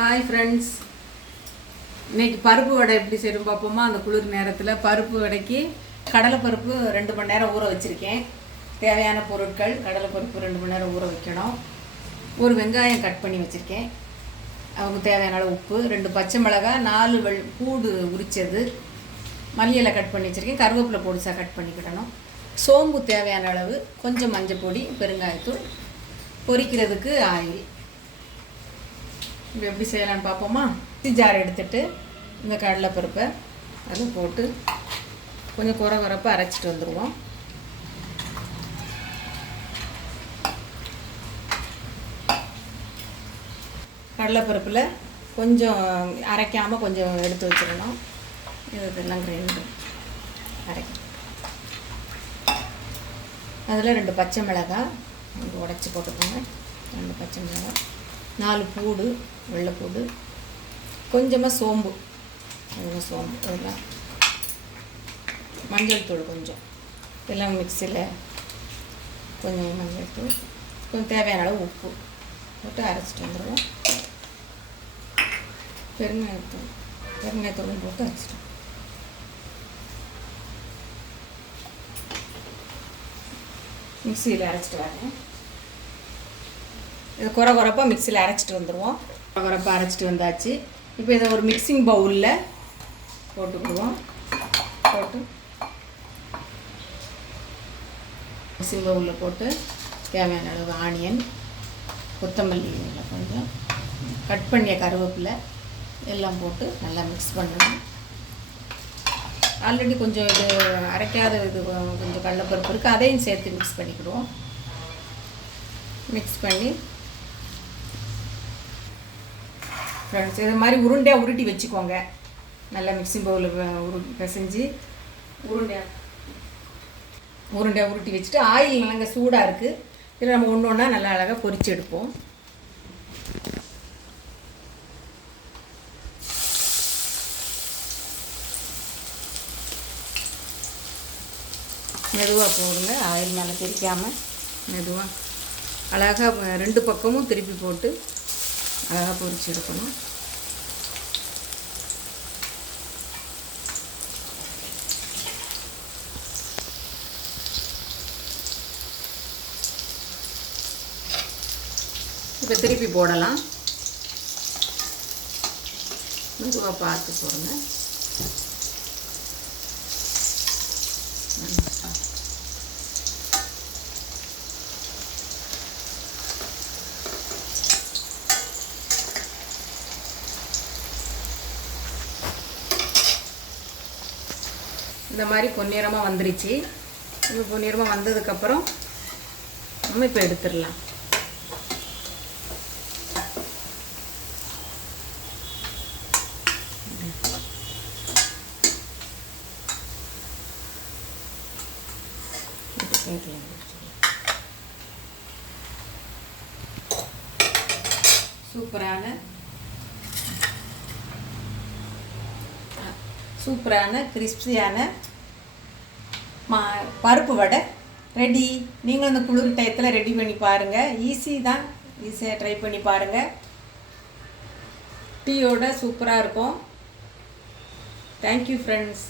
Hi friends, இன்றைக்கி பருப்பு வடை எப்படி செய்யணும் பார்ப்போமா. அந்த குளிர் நேரத்தில் பருப்பு வடைக்கு கடலைப்பருப்பு 2 மணி நேரம் ஊற வச்சுருக்கேன். தேவையான பொருட்கள்: கடலைப்பருப்பு 2 மணி நேரம் ஊற வைக்கணும், ஒரு வெங்காயம் கட் பண்ணி வச்சுருக்கேன், அவங்க தேவையான அளவு உப்பு, 2 பச்சை மிளகாய், 4 பூடு உரித்தது, மல்லியில் கட் பண்ணி வச்சுருக்கேன், கருவேப்பிலை பொடிசாக கட் பண்ணிக்கிடணும், சோம்பு தேவையான அளவு, கொஞ்சம் மஞ்சள் பொடி, பெருங்காயத்தூள், பொரிக்கிறதுக்கு ஆயில். இப்போ எப்படி செய்யலான்னு பார்ப்போமா. ஜார் எடுத்துகிட்டு இந்த கடலைப்பருப்பை அதை போட்டு கொஞ்சம் குறப்பாக அரைச்சிட்டு வந்துடுவோம். கடலைப்பருப்பில் கொஞ்சம் அரைக்காமல் கொஞ்சம் எடுத்து வச்சிடணும். இதெல்லாம் கிரைண்ட் அரைக்கணும். அதில் 2 பச்சை மிளகாய் உடச்சி போட்டுக்கோங்க. 2 பச்சை மிளகாய், 4 பூடு, வெள்ளைப்பூடு, கொஞ்சமாக சோம்பு, இதெல்லாம் மஞ்சள் தூள் கொஞ்சம், இதெல்லாம் மிக்சியில் கொஞ்சம் மஞ்சள் தூள், கொஞ்சம் தேவையான அளவு உப்பு போட்டு அரைச்சிட்டு வந்துடுவோம். பெருங்காயத்தூளும் போட்டு அரைச்சிட்டோம். மிக்சியில் அரைச்சிட்டு வரேன். இது குறப்பாக மிக்சியில் அரைச்சிட்டு வந்துடுவோம். குறப்பாக அரைச்சிட்டு வந்தாச்சு. இப்போ இதை ஒரு மிக்சிங் பவுலில் போட்டுக்குவோம். மிக்சிங் பவுலில் போட்டு தேவையான அளவு ஆனியன், கொத்தமல்லி கொஞ்சம் கட் பண்ணிய கருவேப்பிலை எல்லாம் போட்டு நல்லா மிக்ஸ் பண்ணணும். ஆல்ரெடி கொஞ்சம் இது அரைக்காத இது கொஞ்சம் கடலைப்பருப்பு இருக்குது, அதையும் சேர்த்து மிக்ஸ் பண்ணிக்கிடுவோம். மிக்ஸ் பண்ணி ஃப்ரெண்ட்ஸ், இது மாதிரி உருண்டையாக உருட்டி வச்சுக்கோங்க. நல்லா மிக்சிங் பவுலில் பிசைஞ்சு உருண்டையாக உருட்டி வச்சுட்டு ஆயில் நல்லா சூடாக இருக்குது. இதில் நம்ம ஒன்று ஒன்றா நல்லா அழகாக பொரிச்சு எடுப்போம். மெதுவாக போடுங்க, ஆயில் மேலே தெரிக்காமல் மெதுவாக அழகாக 2 பக்கமும் திருப்பி போட்டு அழகாக பொரிச்சு எடுக்கணும். இப்போ திருப்பி போடலாம். மெதுவாக பார்த்து போடுங்க. இந்த மாதிரி பொன்னிறமாக வந்துருச்சு. இப்போ பொன்னிறமாக வந்ததுக்கப்புறம் நம்ம இப்போ எடுத்துடலாம். சூப்பரான கிறிஸ்பியான பருப்பு வடை ரெடி. நீங்களும் இந்த குளிர் டயத்தில் ரெடி பண்ணி பாருங்கள். ஈஸி தான், ஈஸியாக ட்ரை பண்ணி பாருங்கள். டீயோட சூப்பராக இருக்கும். Thank you friends.